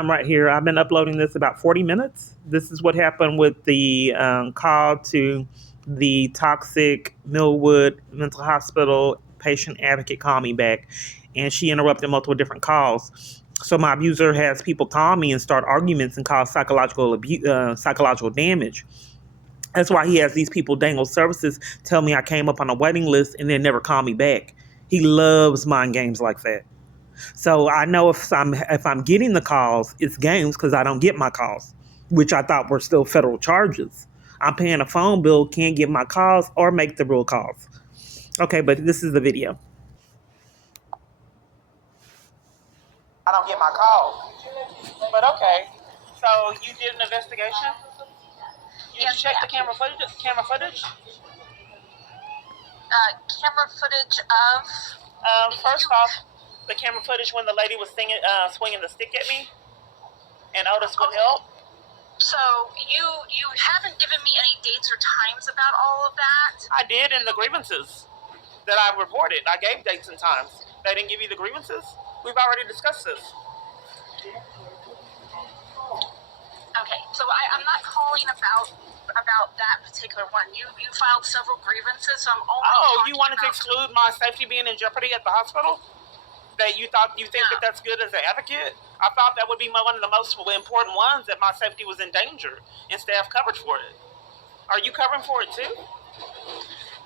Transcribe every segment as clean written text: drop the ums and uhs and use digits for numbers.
I'm right here. I've been uploading this about 40 minutes. This is what happened with the call to the toxic Millwood Mental Hospital patient advocate call me back. And she interrupted multiple different calls. So my abuser has people call me and start arguments and cause psychological abuse, psychological damage. That's why he has these people dangle services, tell me I came up on a waiting list and then never call me back. He loves mind games like that. So I know if I'm getting the calls, it's games because I don't get my calls, which I thought were still federal charges. I'm paying a phone bill, can't get my calls or make the real calls. Okay, but this is the video. I don't get my calls. But okay. So you did an investigation? You checked the camera footage? Camera footage of? First off, the camera footage when the lady was swinging the stick at me, and Otis would help. So you haven't given me any dates or times about all of that? I did in the grievances that I reported. I gave dates and times. They didn't give you the grievances? We've already discussed this. Okay, so I'm not calling about that particular one. You filed several grievances, so I'm only you wanted to exclude my safety being in jeopardy at the hospital? That you think that that's good as an advocate? I thought that would be one of the most important ones, that my safety was in danger and staff covered for it. Are you covering for it too?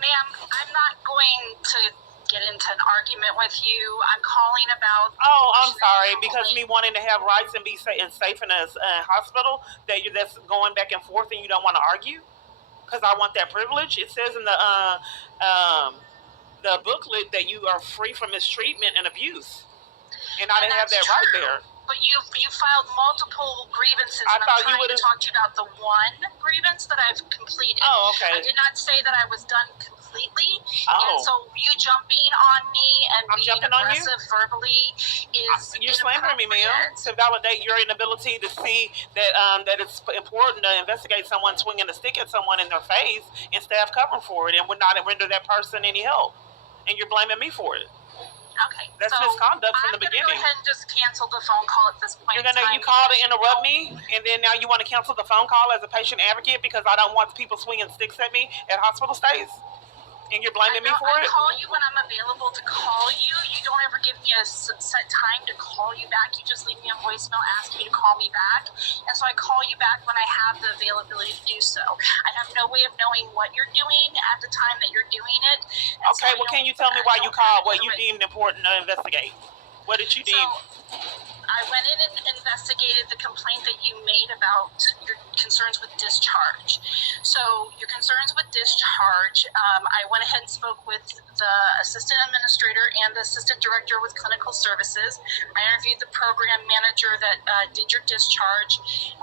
Ma'am, I'm not going to get into an argument with you. I'm calling about... Oh, I'm sorry, because me wanting to have rights and be safe in a hospital, that's going back and forth and you don't want to argue? Because I want that privilege. It says in the booklet that you are free from mistreatment and abuse. And I didn't have that right there. But you filed multiple grievances. I thought you would have talked to you about the one grievance that I've completed. Oh, okay. I did not say that I was done completely. Oh. And so you jumping on me and I'm being jumping on you? aggressive verbally is you're slandering me, ma'am, to validate your inability to see that that it's important to investigate someone swinging a stick at someone in their face and staff covering for it and would not render that person any help. And you're blaming me for it. Okay. That's misconduct from the beginning. I'm going to go ahead and just cancel the phone call at this point. You call to interrupt me, and then now you want to cancel the phone call as a patient advocate because I don't want people swinging sticks at me at hospital stays? And you're blaming me for it? I call you when I'm available to call you. You don't ever give me a set time to call you back. You just leave me a voicemail asking me to call me back. And so I call you back when I have the availability to do so. I have no way of knowing what you're doing at the time that you're doing it. Okay, well, can you tell me why you called, what you deemed important to investigate? What did you deem? I went in and investigated the complaint that you made about your concerns with discharge. So your concerns with discharge, I went ahead and spoke with the assistant administrator and the assistant director with clinical services. I interviewed the program manager that did your discharge,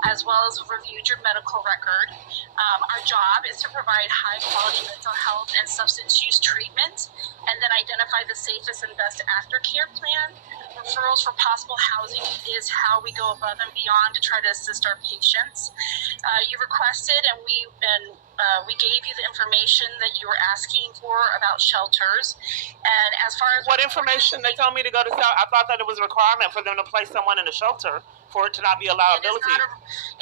as well as reviewed your medical record. Our job is to provide high quality mental health and substance use treatment, and then identify the safest and best aftercare plan. Referrals for possible housing is how we go above and beyond to try to assist our patients. You requested, and we gave you the information that you were asking for about shelters. And as far as what information? They told me to go to. I thought that it was a requirement for them to place someone in a shelter for it to not be a liability.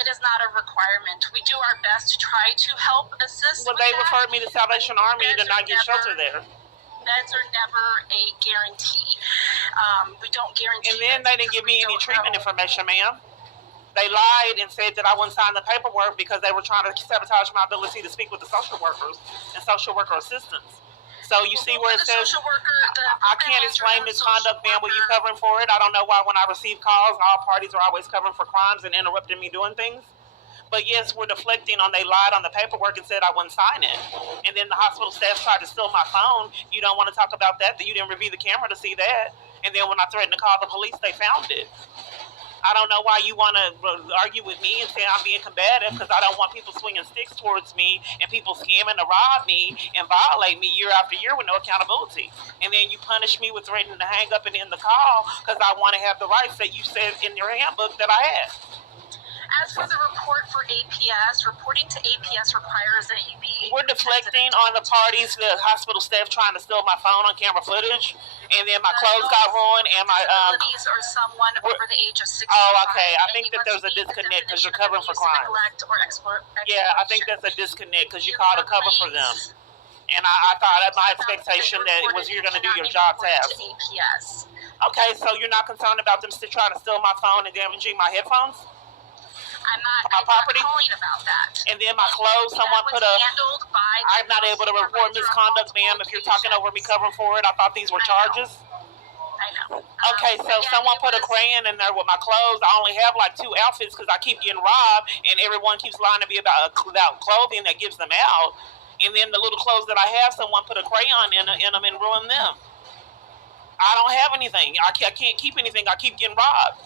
It is not a requirement. We do our best to try to help assist. Well, they referred me to Salvation Army to not get shelter there. Beds are never a guarantee. We don't guarantee. And then they didn't give me any treatment information, ma'am. They lied and said that I wouldn't sign the paperwork because they were trying to sabotage my ability to speak with the social workers and social worker assistants. So you see where it says, I can't explain misconduct, ma'am. Were you covering for it? I don't know why when I receive calls, all parties are always covering for crimes and interrupting me doing things. But yes, we're deflecting on they lied on the paperwork and said I wouldn't sign it. And then the hospital staff tried to steal my phone. You don't want to talk about that you didn't review the camera to see that. And then when I threatened to call the police, they found it. I don't know why you want to argue with me and say I'm being combative because I don't want people swinging sticks towards me and people scamming to rob me and violate me year after year with no accountability. And then you punish me with threatening to hang up and end the call because I want to have the rights that you said in your handbook that I had. as for the report for APS, reporting to APS requires that you be... We're deflecting on the parties, the hospital staff trying to steal my phone on camera footage, and then my clothes got ruined, and my... Disabilities or someone over the age of 65. Oh, okay. I think that there's a disconnect because you're covering for crimes. Yeah, I think that's a disconnect because you called to cover for them. And I thought that my expectation that it was you're going to do your job task. Okay, so you're not concerned about them still trying to steal my phone and damaging my headphones? I'm not property? calling about that. And then my clothes, someone put a... I'm not able to report misconduct, ma'am, if you're talking over me covering for it. I thought these were charges. I know. Okay, so someone put a crayon in there with my clothes. I only have like 2 outfits because I keep getting robbed, and everyone keeps lying to me about clothing that gives them out. And then the little clothes that I have, someone put a crayon in them and ruined them. I don't have anything. I can't keep anything. I keep getting robbed.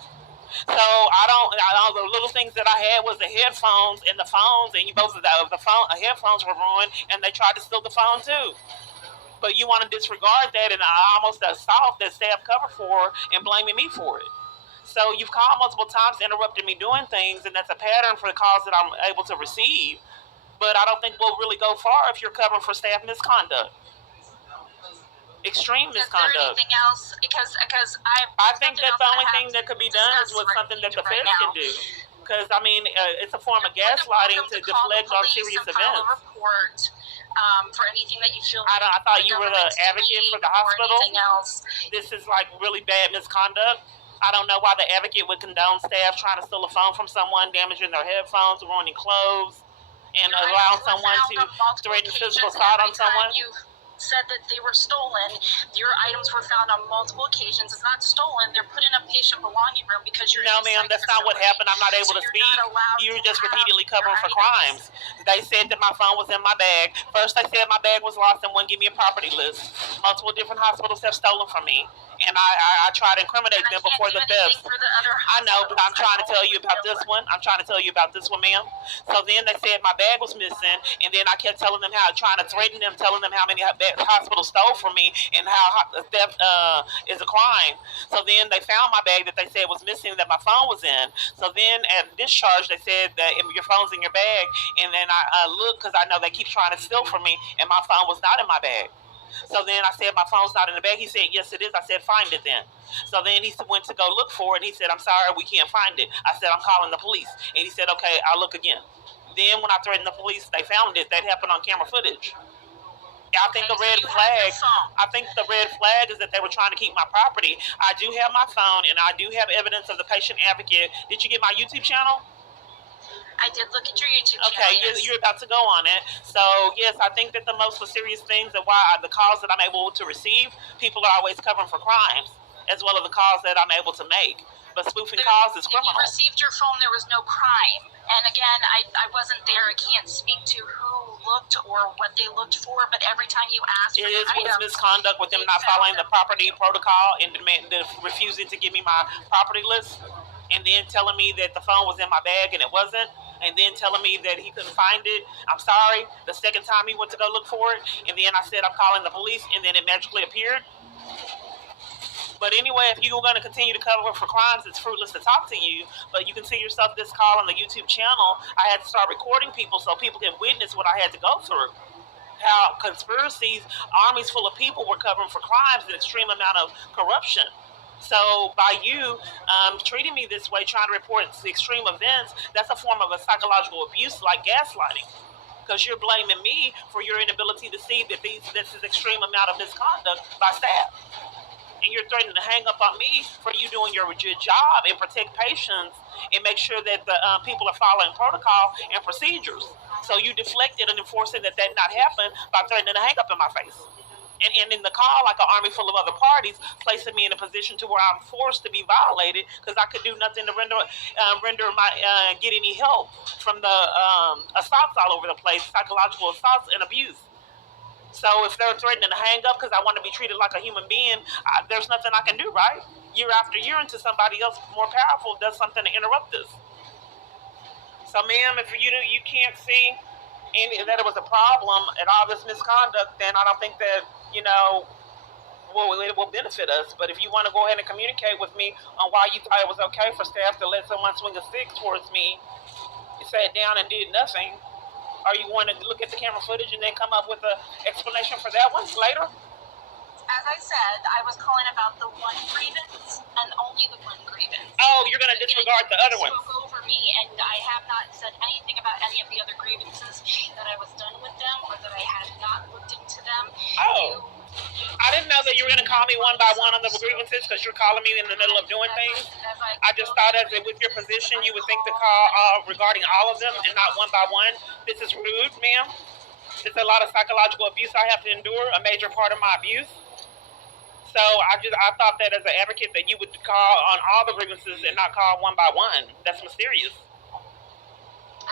So I don't. The little things that I had was the headphones and the phones, and both of the headphones were ruined, and they tried to steal the phone too. But you want to disregard that, and I almost assault that staff cover for and blaming me for it. So you've called multiple times, interrupted me doing things, and that's a pattern for the calls that I'm able to receive. But I don't think we'll really go far if you're covering for staff misconduct. Extreme misconduct. Is there anything else? Because I think that the only thing that could be done is with something that the feds can do. Because, I mean, it's a form of gaslighting to deflect on serious events. For anything that you feel I thought you were the advocate for the hospital. This is like really bad misconduct. I don't know why the advocate would condone staff trying to steal a phone from someone, damaging their headphones, ruining clothes, and allow someone to threaten physical assault on someone. You said that they were stolen. Your items were found on multiple occasions. It's not stolen. They're put in a patient belonging room because you're... No, ma'am, that's not what happened. I'm not able to speak. You were just repeatedly covering for crimes. They said that my phone was in my bag. First, they said my bag was lost and wouldn't give me a property list. Multiple different hospitals have stolen from me. And I try to incriminate them before the theft. I know, but I'm trying to tell you about this one. Ma'am. So then they said my bag was missing, and then I kept telling them trying to threaten them, telling them how many hospitals stole from me and how theft is a crime. So then they found my bag that they said was missing, that my phone was in. So then at discharge, they said that your phone's in your bag, and then I looked because I know they keep trying to steal from me, and my phone was not in my bag. So then I said, my phone's not in the bag. He said, yes, it is. I said, find it then. So then he went to go look for it, and he said, I'm sorry, we can't find it. I said, I'm calling the police. And he said, okay, I'll look again. Then when I threatened the police, they found it. That happened on camera footage. I think the red flag is that they were trying to keep my property. I do have my phone, and I do have evidence of the patient advocate. Did you get my YouTube channel? I did look at your YouTube channel. Okay, yes. You're about to go on it. So, yes, I think that the most serious things and why the calls that I'm able to receive, people are always covering for crimes, as well as the calls that I'm able to make. But spoofing calls is criminal. If you received your phone, there was no crime. And again, I wasn't there. I can't speak to who looked or what they looked for, but every time you asked for it was misconduct with them not following the property protocol and refusing to give me my property list, and then telling me that the phone was in my bag and it wasn't, and then telling me that he couldn't find it. I'm sorry. The second time he went to go look for it, and then I said I'm calling the police, and then it magically appeared. But anyway, if you're going to continue to cover for crimes, it's fruitless to talk to you. But you can see yourself this call on the YouTube channel. I had to start recording people so people can witness what I had to go through. How conspiracies, armies full of people were covering for crimes, an extreme amount of corruption. So by you treating me this way, trying to report the extreme events, that's a form of a psychological abuse like gaslighting. Because you're blaming me for your inability to see that this is extreme amount of misconduct by staff. And you're threatening to hang up on me for you doing your job and protect patients and make sure that the people are following protocol and procedures. So you deflected and enforcing that not happen by threatening to hang up in my face. And in the call, like an army full of other parties, placing me in a position to where I'm forced to be violated because I could do nothing to render get any help from the assaults all over the place, psychological assaults and abuse. So if they're threatening to hang up because I want to be treated like a human being, there's nothing I can do, right? Year after year until somebody else more powerful does something to interrupt this. So, ma'am, if you can't see that it was a problem and all this misconduct, then I don't think that, it will benefit us. But if you want to go ahead and communicate with me on why you thought it was okay for staff to let someone swing a stick towards me, sat down and did nothing, are you going to look at the camera footage and then come up with an explanation for that one later? As I said, I was calling about the one grievance and only the one grievance. Oh, you're going to disregard the other ones. You spoke over me, and I have not said anything about any of the other grievances, that I was done with them or that I had not looked into them. Oh. I didn't know that you were going to call me one by one on the grievances because you're calling me in the middle of doing things. I just thought as with your position, you would think to call regarding all of them and not one by one. This is rude, ma'am. There's a lot of psychological abuse I have to endure, a major part of my abuse. So I thought that as an advocate that you would call on all the grievances and not call one by one. That's mysterious.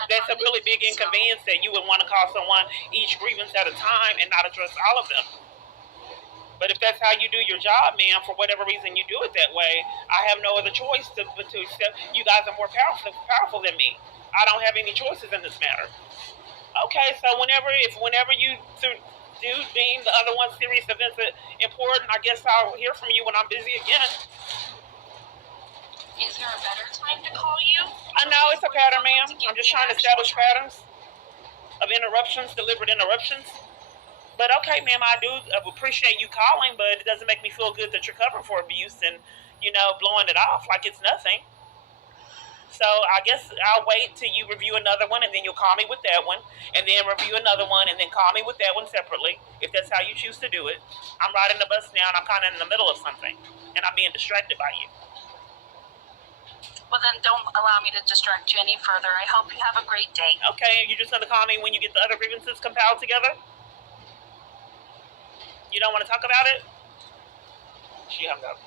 That's a really big inconvenience that you would want to call someone each grievance at a time and not address all of them. But if that's how you do your job, ma'am, for whatever reason you do it that way, I have no other choice but to accept you guys are more powerful than me. I don't have any choices in this matter. Okay, so whenever you do deem the other one serious events important, I guess I'll hear from you when I'm busy again. Is there a better time to call you? I know it's a pattern, ma'am. I'm just trying to establish patterns of interruptions, deliberate interruptions. But okay, ma'am, I do appreciate you calling, but it doesn't make me feel good that you're covering for abuse and, blowing it off like it's nothing. So I guess I'll wait till you review another one, and then you'll call me with that one, and then review another one, and then call me with that one separately, if that's how you choose to do it. I'm riding the bus now, and I'm kind of in the middle of something, and I'm being distracted by you. Well, then don't allow me to distract you any further. I hope you have a great day. Okay, you're just going to call me when you get the other grievances compiled together? You don't want to talk about it? She hung up.